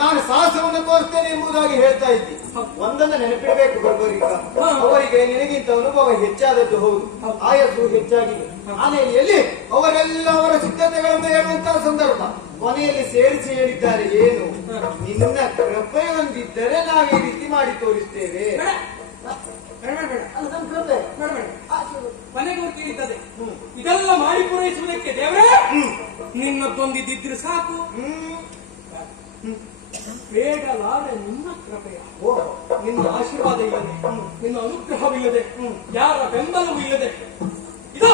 ನಾನು ಸಾಹಸವನ್ನು ತೋರಿಸ್ತೇನೆ ಎಂಬುದಾಗಿ ಹೇಳ್ತಾ ಇದ್ದೆ. ಒಂದನ್ನು ನೆನಪಿಡಬೇಕು ಬರ್ಬರೀಗ, ಅವರಿಗೆ ನಿನಗಿಂತ ಅನುಭವ ಹೆಚ್ಚಾದದ್ದು ಹೌದು, ಆಯಸ್ಸು ಹೆಚ್ಚಾಗಿದೆ. ಆನೆಯಲ್ಲಿ ಅವರೆಲ್ಲ ಅವರ ಸಿದ್ಧತೆಗಳನ್ನು ಹೇಳುವಂತಹ ಸಂದರ್ಭ ಕೊನೆಯಲ್ಲಿ ಸೇರಿಸಿ ಹೇಳಿದ್ದಾರೆ, ಏನು ನಿನ್ನ ಕೃಪೆ ಹೊಂದಿದ್ದರೆ ನಾವು ಈ ರೀತಿ ಮಾಡಿ ತೋರಿಸ್ತೇವೆ. ಇದೆಲ್ಲ ಮಾಡಿ ಪೂರೈಸುವುದಕ್ಕೆ ದೇವರೇ ನಿನ್ನದೊಂದಿದ್ದರೆ ಸಾಕು. ಬೇಡಲಾರೆ ನಿನ್ನ ಕೃಪೆಯ, ನಿನ್ನ ಆಶೀರ್ವಾದ ಇಲ್ಲದೆ, ನಿನ್ನ ಅನುಗ್ರಹವಿಲ್ಲದೆ, ಯಾರ ಬೆಂಬಲವೂ ಇಲ್ಲದೆ, ಇದು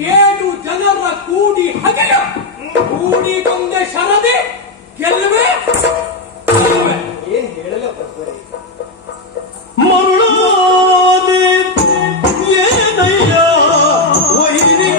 ಕೇಡು ಜನರ ಕೂಡಿ ಹಗೆಯ ಕೂಡಿ ಬಂದೆ ಶರದೆ ಗೆಲ್ಲುವೆ. ಏನ್ ಹೇಳಲ್ಲ ಬರ್ತಾರೆ ಮರುಳಾದೆ ಏನಯ್ಯ ವೈರಿ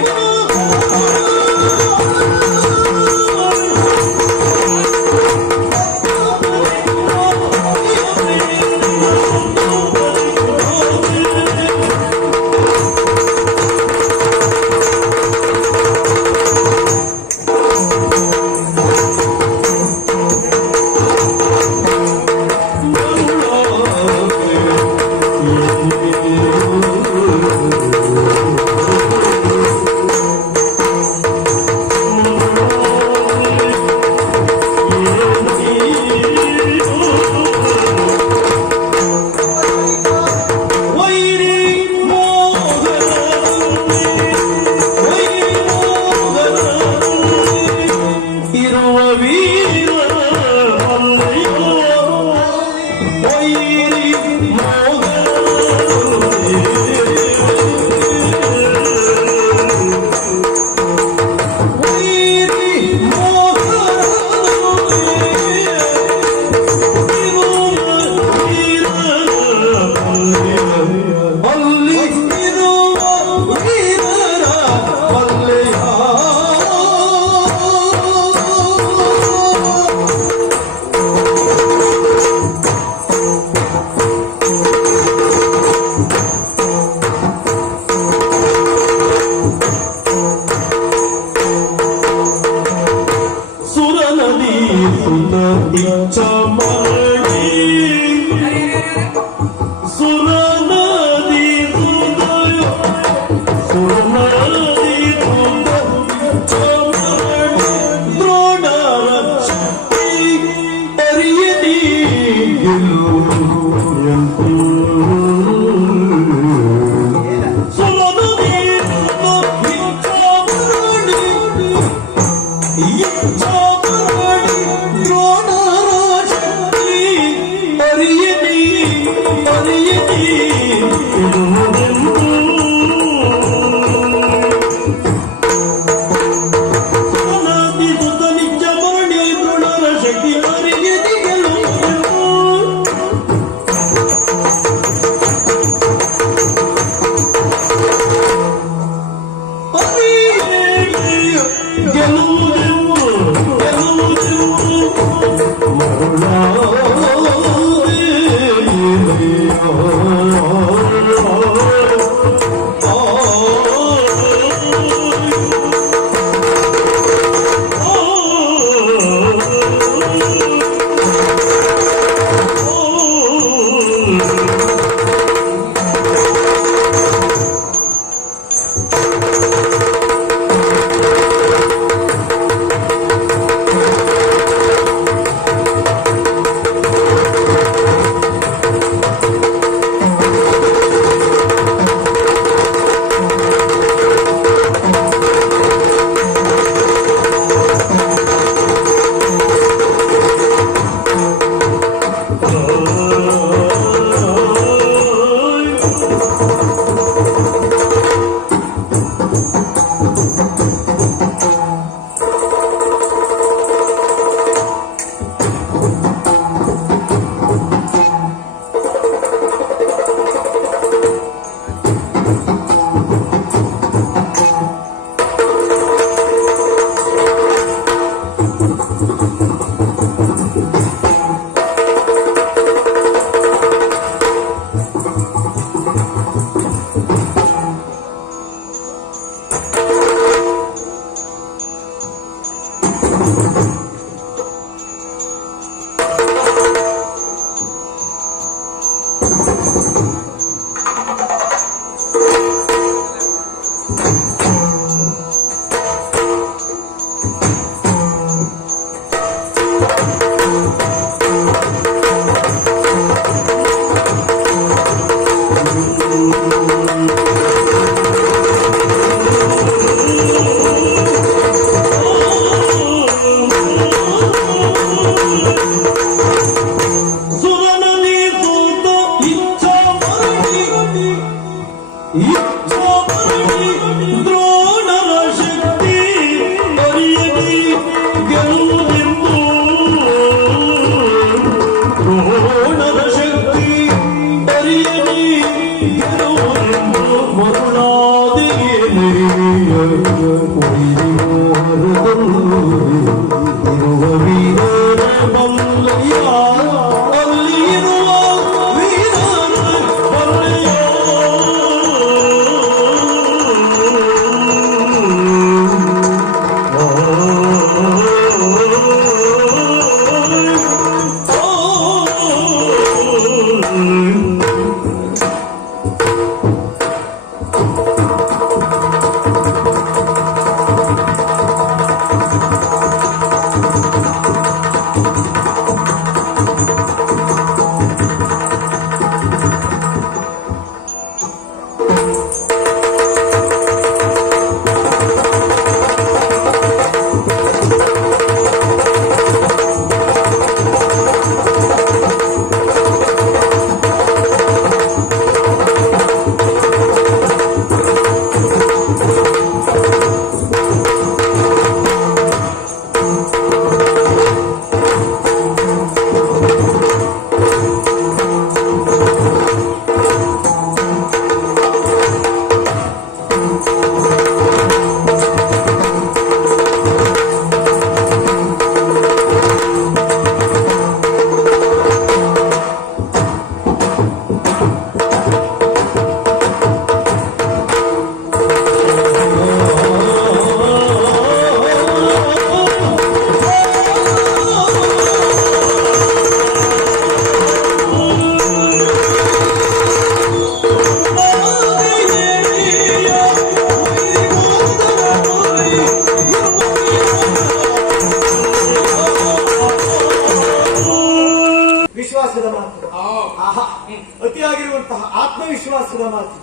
ಹೇಳುವಂತಹ ಆತ್ಮವಿಶ್ವಾಸದ ಮಾತು.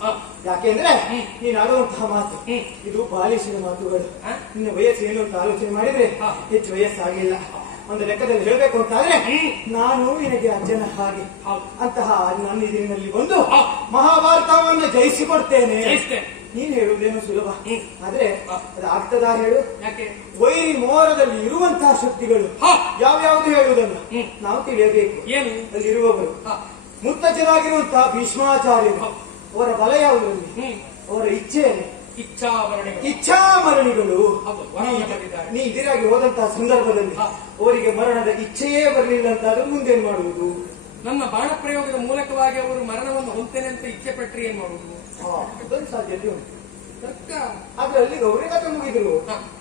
ಯಾಕೆಂದ್ರೆ ನೀನು ಆಡುವಂತಹ ಮಾತು ಇದು ಬಾಲಿಶದ ಮಾತುಗಳು. ನಿನ್ನ ವಯಸ್ಸು ಏನು ಅಂತ ಆಲೋಚನೆ ಮಾಡಿದ್ರೆ ಹೆಚ್ಚು ವಯಸ್ಸಾಗಿಲ್ಲ. ಒಂದು ಲೆಕ್ಕದಲ್ಲಿ ಹೇಳ್ಬೇಕು ಅಂತಾದ್ರೆ ನಾನು ನಿನಗೆ ಅಜ್ಜನ ಹಾಗೆ ಅಂತಹ ನನ್ನ ಎದುರಿನಲ್ಲಿ ಬಂದು ಮಹಾಭಾರತವನ್ನು ಜಯಿಸಿಕೊಡ್ತೇನೆ. ನೀನ್ ಹೇಳುವುದೇನು ಸುಲಭ, ಆದ್ರೆ ಅದು ಆಗ್ತದಾ ಹೇಳು? ವೈರಿ ಮೋರದಲ್ಲಿ ಇರುವಂತಹ ಶಕ್ತಿಗಳು ಯಾವ್ಯಾವ್ದು ಹೇಳುವುದನ್ನು ನಾವು ತಿಳಿಯಬೇಕು. ಅಲ್ಲಿರುವವರು ಮುತ್ತಜ್ಜರಾಗಿರುವಂತಹ ಭೀಷ್ಮಾಚಾರ್ಯರು, ಅವರ ಬಲ ಯಾವುದರಲ್ಲಿ, ಅವರ ಇಚ್ಛೆಯಲ್ಲಿ ಇಚ್ಛಾಮರಣಿಗಳು. ನೀ ಎದುರಾಗಿ ಹೋದಂತಹ ಸಂದರ್ಭದಲ್ಲಿ ಅವರಿಗೆ ಮರಣದ ಇಚ್ಛೆಯೇ ಬರಲಿಲ್ಲ ಅಂತಾದ್ರೂ ಮುಂದೇನ್ ಮಾಡುವುದು? ನನ್ನ ಬಾಣ ಪ್ರಯೋಗದ ಮೂಲಕವಾಗಿ ಅವರು ಮರಣವನ್ನು ಹೊಂತೇನೆ ಅಂತ ಇಚ್ಛೆ ಪಟ್ಟರೆ ಏನ್ ಮಾಡುವುದು? ಅದೊಂದು ಸಾಧ್ಯತೆ ಉಂಟು. ಆದ್ರೆ ಅಲ್ಲಿ ಗೌರಿ ಕಥೆ ಮುಗಿದ್ರು,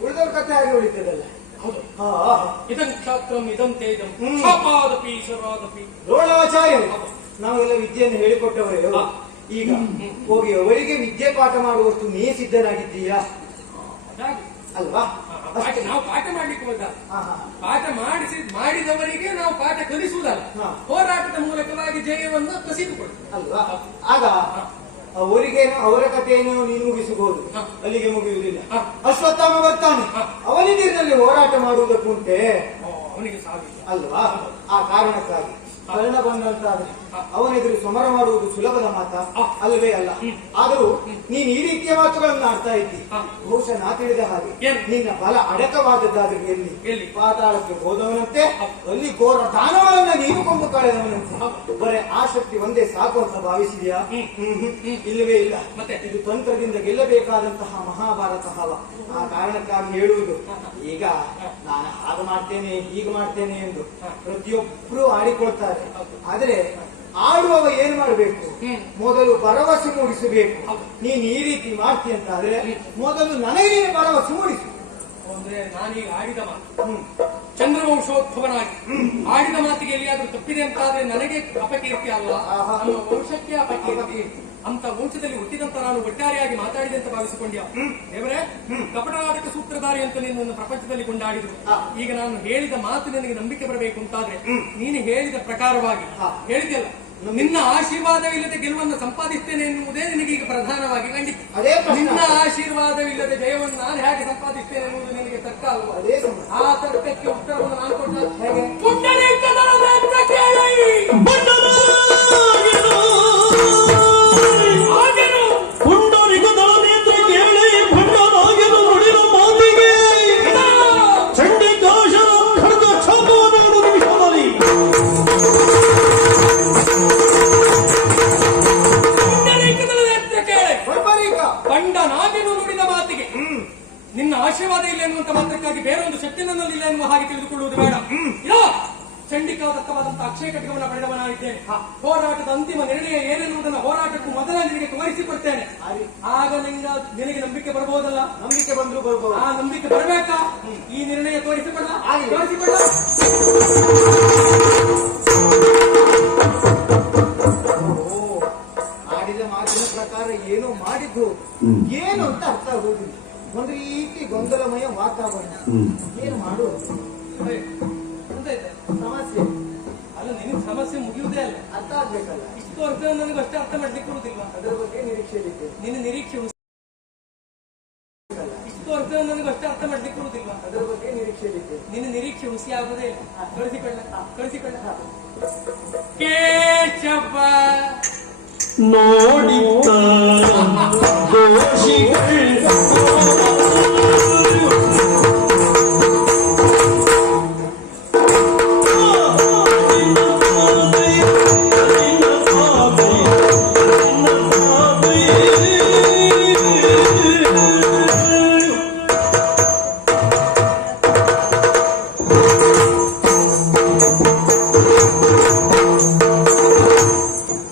ಉಳಿದವ್ರ ಕಥೆ ಹಾಗೆ ಉಳಿತದಲ್ಲ. ಹೌದು. ಇದಂ ಕ್ಷಾತ್ರಂ ಇದಂ ತೇಜಂ ಶಾಪಾದಪಿ ಶರಾದಪಿ. ದ್ರೋಣಾಚಾರ್ಯರು ನಾವೆಲ್ಲ ವಿದ್ಯೆಯನ್ನು ಹೇಳಿಕೊಟ್ಟವರೇ. ಈಗ ಹೋಗಿ ಅವರಿಗೆ ವಿದ್ಯೆ ಪಾಠ ಮಾಡುವಷ್ಟು ನೀ ಸಿದ್ಧನಾಗಿದ್ದೀಯಾ ಅಲ್ವಾ? ನಾವು ಪಾಠ ಮಾಡ್ಲಿಕ್ಕೆ ಹೋದ, ಪಾಠ ಮಾಡಿದವರಿಗೆ ನಾವು ಪಾಠ ಕಲಿಸುವುದಲ್ಲ, ಹೋರಾಟದ ಮೂಲಕವಾಗಿ ಜಯವನ್ನು ಕಸಿದುಕೊಳ್ತೇವೆ ಅಲ್ವಾ? ಆಗ ಅವರಿಗೇನು ಅವರ ಕಥೆಯನ್ನು ನೀನು ಮುಗಿಸಬಹುದು, ಅಲ್ಲಿಗೆ ಮುಗಿಯುವುದಿಲ್ಲ. ಅಶ್ವತ್ಥಾಮ ಬರ್ತಾನೆ, ಅವನ ನೀರಿನಲ್ಲಿ ಹೋರಾಟ ಮಾಡುವುದಕ್ಕುಂಟೆ ಅವನಿಗೆ ಸಾವಿಲ್ಲ ಅಲ್ವಾ? ಆ ಕಾರಣಕ್ಕಾಗಿ ಕರ್ಣ ಬಂದಂತಾದ್ರೆ ಅವನೆದುರು ಸಮರ ಮಾಡುವುದು ಸುಲಭದ ಮಾತ ಅಲ್ಲವೇ ಅಲ್ಲ. ಆದರೂ ನೀನು ಈ ರೀತಿಯ ಮಾತುಗಳನ್ನು ಆಡ್ತಾ ಇದ್ದಿ. ಬಹುಶಃ ನಾ ತಿಳಿದ ಹಾಗೆ ನಿನ್ನ ಬಲ ಅಡಕವಾದದ್ದಾದ್ರೆ ಎಲ್ಲಿ ಪಾತಾಳಕ್ಕೆ ಹೋದವನಂತೆ, ಅಲ್ಲಿ ಘೋರ ದಾನವನ್ನ ನೀನು ಕೊಂದು ಕಳೆದವನಂತೆ. ಬರೇ ಆ ಶಕ್ತಿ ಒಂದೇ ಸಾಕು ಅಂತ ಭಾವಿಸಿದ್ಯಾ? ಇಲ್ಲವೇ ಇಲ್ಲ. ಮತ್ತೆ ಇದು ತಂತ್ರದಿಂದ ಗೆಲ್ಲಬೇಕಾದಂತಹ ಮಹಾಭಾರತ ಹವ. ಆ ಕಾರಣಕ್ಕಾಗಿ ಹೇಳುವುದು, ಈಗ ನಾನು ಹಾಗೆ ಮಾಡ್ತೇನೆ ಹೀಗೆ ಮಾಡ್ತೇನೆ ಎಂದು ಪ್ರತಿಯೊಬ್ಬರು ಆಡಿಕೊಳ್ತಾರೆ. ಆದ್ರೆ ಆಡುವವ ಏನ್ ಮಾಡಬೇಕು? ಮೊದಲು ಭರವಸೆ ಮೂಡಿಸಬೇಕು. ನೀನ್ ಈ ರೀತಿ ಮಾಡ್ತೀಯ ಅಂತ ಆದ್ರೆ ಮೊದಲು ನನಗೆ ನೀನು ಭರವಸೆ ಮೂಡಿಸು. ಅಂದ್ರೆ ನಾನೀಗ ಆಡಿದ ಮಾತು ಚಂದ್ರವಂಶೋದ್ಭವನಾಗಿ ಆಡಿದ ಮಾತಿಗೆ ಎಲ್ಲಿಯಾದ್ರೂ ತಪ್ಪಿದೆ ಅಂತಾದ್ರೆ ನನಗೆ ಅಪಕೀರ್ತಿ ಅಲ್ಲ, ನಮ್ಮ ವಂಶಕ್ಕೆ ಅಪಕೀರ್ತಿ. ಅಂತ ವಂಶದಲ್ಲಿ ಹುಟ್ಟಿದಂತ ನಾನು ಒಟ್ಟಾರೆಯಾಗಿ ಮಾತಾಡಿದೆ ಅಂತ ಭಾವಿಸಿಕೊಂಡ್ಯ ದೇವರೇ? ಕಪಟನಾಟಕ ಸೂತ್ರಧಾರಿ ಅಂತ ನಿನ್ನನ್ನು ಪ್ರಪಂಚದಲ್ಲಿ ಕೊಂಡಾಡಿದ್ರು. ಈಗ ನಾನು ಹೇಳಿದ ಮಾತು ನಿನಗೆ ನಂಬಿಕೆ ಬರಬೇಕು ಅಂತಾದ್ರೆ ನೀನು ಹೇಳಿದ ಪ್ರಕಾರವಾಗಿ ಹೇಳಿದ್ಯಲ್ಲ, ನಿನ್ನ ಆಶೀರ್ವಾದವಿಲ್ಲದೆ ಗೆಲುವನ್ನು ಸಂಪಾದಿಸ್ತೇನೆ ಎನ್ನುವುದೇ ನಿನಗೀಗ ಪ್ರಧಾನವಾಗಿ ಕಂಡಿತ್ತು. ನಿನ್ನ ಆಶೀರ್ವಾದವಿಲ್ಲದೆ ಜಯವನ್ನು ನಾನು ಹೇಗೆ ಸಂಪಾದಿಸ್ತೇನೆ ಎನ್ನುವುದು ನಿನಗೆ ತರ್ಕ ಅಲ್ವಾ? ಆ ತರ್ಕಕ್ಕೆ ಉತ್ತರವನ್ನು ನಾನು ಕೊಟ್ಟ ಹೇಗೆ? ಬಂಡನಾಗೆನು ನುಡಿದ ಮಾತಿಗೆ ನಿನ್ನ ಆಶೀರ್ವಾದ ಇಲ್ಲ ಎನ್ನುವಂತ ಮಾತ್ರಕ್ಕಾಗಿ ಬೇರೊಂದು ಶಕ್ತಿ ನನ್ನಲ್ಲಿಲ್ಲ ಎನ್ನುವ ಹಾಗೆ ತಿಳಿದುಕೊಳ್ಳುವುದು ಬೇಡ. ಇಲ್ಲ, ಚಂಡಿಕಾದತ್ತವಾದಂತಹ ಅಕ್ಷಯ ಖಡ್ಗವನ್ನು ಪಡೆದವನಾಗಿದ್ದೇನೆ. ಹೋರಾಟದ ಅಂತಿಮ ನಿರ್ಣಯ ಏನೆನ್ನುವುದನ್ನು ಹೋರಾಟಕ್ಕೂ ಮೊದಲ ನಿನಗೆ ತೋರಿಸಿಕೊಡ್ತೇನೆ. ಆಗ ನಿನಗೆ ನಂಬಿಕೆ ಬರಬಹುದಲ್ಲ? ನಂಬಿಕೆ ಬಂದ್ರು ಬರ್ಬೋದು. ಆ ನಂಬಿಕೆ ಬರಬೇಕಾ? ಈ ನಿರ್ಣಯ ತೋರಿಸಿಕೊಳ್ಳ. ಆಡಿದ ಮಾತಿನ ಪ್ರಕಾರ ಏನೋ ಮಾಡಿದ್ದು ಏನು ಅಂತ ಅರ್ಥ ಆಗುವುದಿಲ್ಲ. ಒಂದು ರೀತಿ ಗೊಂದಲಮಯ ವಾತಾವರಣ. ಏನು ಮಾಡುವುದು? ಸಮಸ್ಯೆ ಅಲ್ಲ, ನಿನಗೆ ಸಮಸ್ಯೆ ಮುಗಿಯುವುದೇ ಅಲ್ಲ, ಅರ್ಥ ಆಗ್ಬೇಕಲ್ಲ. ಇಷ್ಟು ವರ್ಷ ನನಗೆ ಅಷ್ಟೇ ಅರ್ಥ ಮಾಡ್ಲಿಕ್ಕೆ ಬರುವುದಿಲ್ಲ. ಅದರ ಬಗ್ಗೆ ನಿರೀಕ್ಷೆ ಇರುತ್ತೆ. ನಿನ್ನ ನಿರೀಕ್ಷೆ ಇಷ್ಟು ವರ್ಷ ನನಗೆ ಅಷ್ಟೇ ಅರ್ಥ ಮಾಡ್ಲಿಕ್ಕೆ ಬರುವುದಿಲ್ಲ. ಅದರ ಬಗ್ಗೆ ನಿರೀಕ್ಷೆ ಇರುತ್ತೆ. ನಿನ್ನ ನಿರೀಕ್ಷೆ ಹುಸಿ ಆಗುವುದೇ ಇಲ್ಲ. ಕಳಿಸಿಕೊಳ್ಳ ಕೇಶವ ನೋಡಿದ್ದ ದೋಷಿಗಳು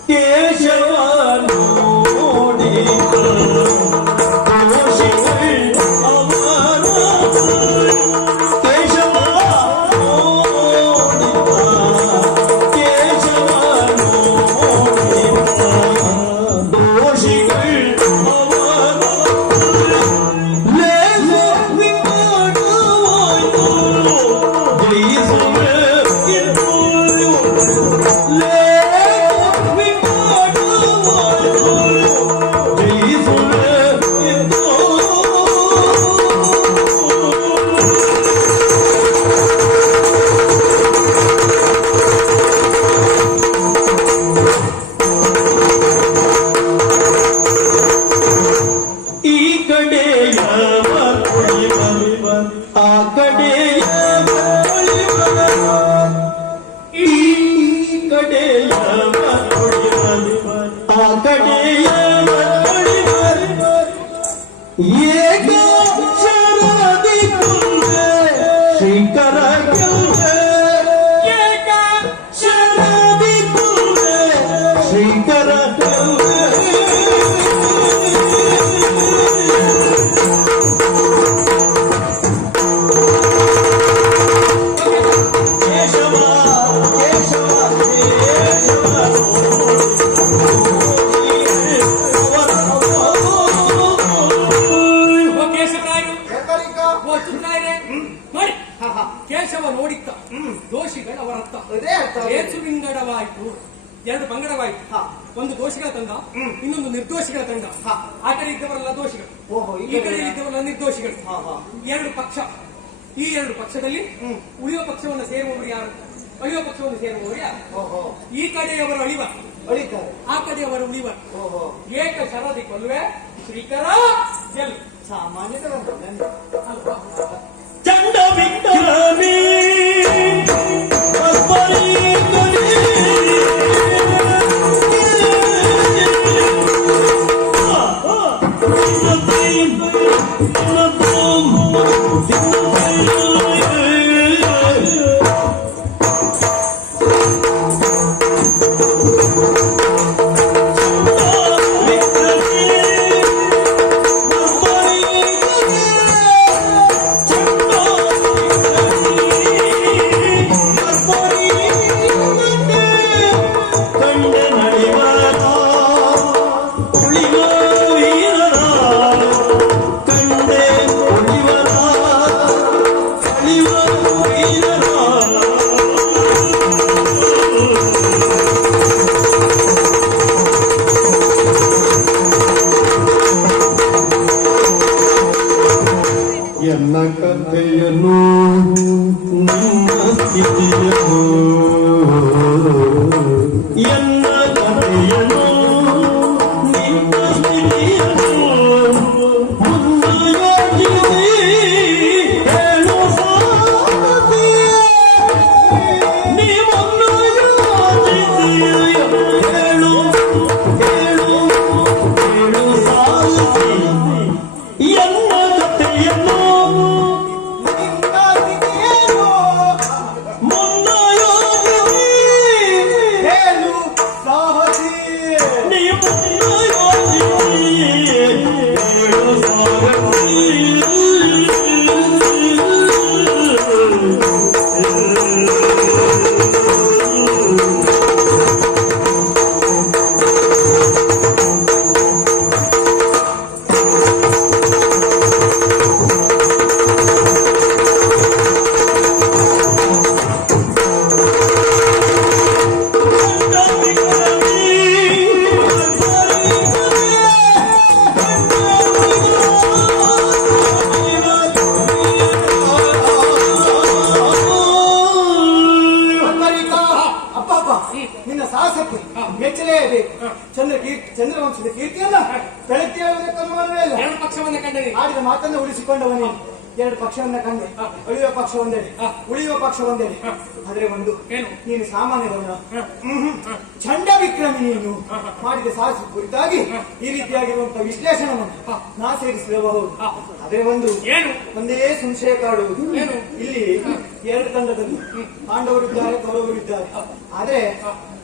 ಕೇಶವ ನೋಡಿ ದೋಷಿಗಳು ಆ ಕಡೆಯ ಒಳಿವನ, ಈ ಕಡೆಯ ಒಳಿವನ, ಆ ಕಡೆಯ ಒಳಿವನ, ಏಕ ಶರದಿ ಕುಂದೆ ಶ್ರೀಕರ ಗೆಲ್ದೆ, ಏಕ ಶರದಿ ಕುಂದೆ ಶ್ರೀಕರ ಗೆಲ್ದೆ. ನೋಡಿ ಕೇಶವ ನೋಡಿತ್ತ ದೋಷಿಗಳು ಅವರತ್ತ ಏಸುವಿಂಗಡವಾಯಿತು. ಎರಡು ಪಂಗಡವಾಯಿತು. ಒಂದು ದೋಷಿಗಳ ತಂಡ, ಇನ್ನೊಂದು ನಿರ್ದೋಷಿಗಳ ತಂಡ. ಆ ಕಡೆ ಇದ್ದವರೆಲ್ಲ ದೋಷಿಗಳು, ಈ ಕಡೆ ಇದ್ದವರೆಲ್ಲ ನಿರ್ದೋಷಿಗಳು. ಎರಡು ಪಕ್ಷ. ಈ ಎರಡು ಪಕ್ಷದಲ್ಲಿ ಉಳಿಯುವ ಪಕ್ಷವನ್ನು ಸೇರುವವರು ಯಾರು? ಅಳಿಯುವ ಪಕ್ಷವನ್ನು ಸೇರುವವರು ಯಾರು? ಈ ಕಡೆಯವರು ಅಳಿವ, ಆ ಕಡೆಯವರು ಉಳಿವ. ಏಕ ಶರದಿ ಕೊಲ್ವೆ ಶ್ರೀಕರ ಗೆಲ್ಲು. ಸಾಮಾನ್ಯ ಚಂಡ ವಿಕ್ರಮಿ ಎನ್ನ ಕಥೆಯನ್ನು ನಿಮ್ಮ ಸ್ಥಿತಿಯನ್ನು, ಎನ್ನ ಕಥೆಯನ್ನು ನಿಮ್ಮ ಸ್ಥಿತಿಯನ್ನು ಮುನ್ನ ಯೋಚಿಸಿ ಹೇಳು ಸಾರಥಿ, ನೀವನ್ನ ಯೋಚಿಸಿ ಹೇಳು ಹೇಳು ಹೇಳು ಸಾರಥಿ. ಎನ್ನ ಕಥೆಯನ್ನು ನಿನ್ನ ಸಾಹಸಕ್ಕೆ ಮೆಚ್ಚಲೇಬೇಕು. ಚಂದ್ರವಂಶದ ಕೀರ್ತಿಯನ್ನ ಬೆಳಗ್ಗೆಯುವುದಕ್ಕೆ ಅನುಮಾನವೇ ಇಲ್ಲ. ಎರಡು ಪಕ್ಷವನ್ನ ಕಂಡರೆ ಆಡಿದ ಮಾತನ್ನು ಉಳಿಸಿಕೊಂಡವನೇ. ಎರಡು ಪಕ್ಷವನ್ನ ಕಂಡೆ, ಅಳಿಯುವ ಪಕ್ಷ ಒಂದೆಡೆ, ಉಳಿಯುವ ಪಕ್ಷ ಒಂದೆಡೆ. ಆದ್ರೆ ಒಂದು, ನೀನು ಸಾಮಾನ್ಯದವನ, ಚಂಡ ವಿಕ್ರಮಿ. ನೀನು ಮಾಡಿದ ಸಾಹಸ ಕುರಿತಾಗಿ ಈ ರೀತಿಯಾಗಿರುವಂತಹ ವಿಶ್ಲೇಷಣವನ್ನು ನಾ ಸೇರಿಸಬಹುದು. ಆದ್ರೆ ಒಂದು ಒಂದೇ ಸಂಶಯ ಕಾಡುವುದು. ಇಲ್ಲಿ ಎರಡು ತಂಡದಲ್ಲಿ ಪಾಂಡವರಿದ್ದಾರೆ, ಕೌರವರಿದ್ದಾರೆ. ಆದ್ರೆ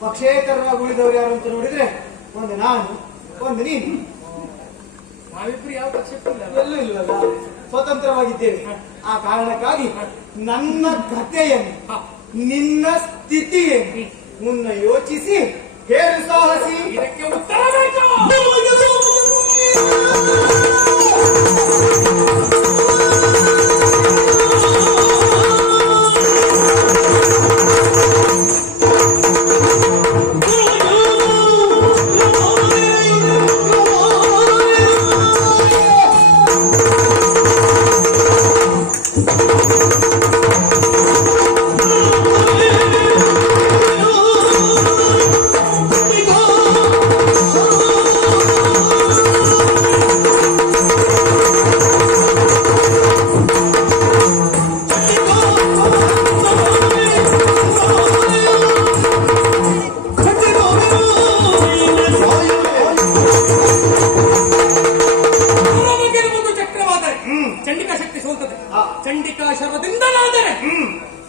ಪಕ್ಷೇತರರಾಗಿ ಉಳಿದವರು ಯಾರು ಅಂತ ನೋಡಿದ್ರೆ ಒಂದು ನಾನು, ಒಂದು ನೀನು. ನಾವಿಬ್ರು ಯಾವ ಪಕ್ಷಕ್ಕೂ ಎಲ್ಲೂ ಇಲ್ವಲ್ಲ, ಸ್ವತಂತ್ರವಾಗಿದ್ದೇವೆ. ಆ ಕಾರಣಕ್ಕಾಗಿ ನನ್ನ ಕಥೆಯನ್ನು, ನಿನ್ನ ಸ್ಥಿತಿಯನ್ನು ಮುನ್ನ ಯೋಚಿಸಿ ಹೇಳು ಸಾಹಸಿ. ಇದಕ್ಕೆ ಉತ್ತರ ಬೇಕು. ಚಂಡಿಕಾ ಶರದಿಂದಲಾದರೆ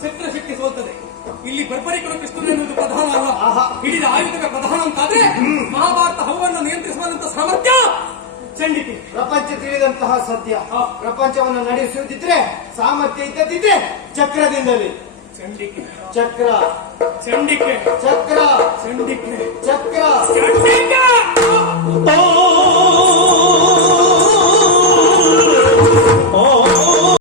ಚಕ್ರಶಕ್ತಿ ಸೋಲ್ತದೆ. ಇಲ್ಲಿ ಬರ್ಬರಿಕರು ಕೃಷ್ಣನು ಎನ್ನುವುದು ಪ್ರಧಾನ ಅಲ್ಲ, ಹಿಡಿದ ಆಯುಧವೇ ಪ್ರಧಾನ ಅಂತಾದ್ರೆ ಮಹಾಭಾರತ ಹವವನ್ನು ನಿಯಂತ್ರಿಸುವಂತ ಸಾಮರ್ಥ್ಯ ಚಂಡಿಕೆ. ಪ್ರಪಂಚ ತಿಳಿದಂತಹ ಸತ್ಯ. ಪ್ರಪಂಚವನ್ನು ನಡೆಸುತ್ತಿದ್ರೆ ಸಾಮರ್ಥ್ಯ ಇದ್ದದಿದ್ರೆ ಚಕ್ರದಿಂದಲೇ. ಚಂಡಿಕೆ ಚಕ್ರ ಚಂಡಿಕೆ ಚಕ್ರ ಚಂಡಿಕೆ ಚಕ್ರ ಚಂಡಿಕೆ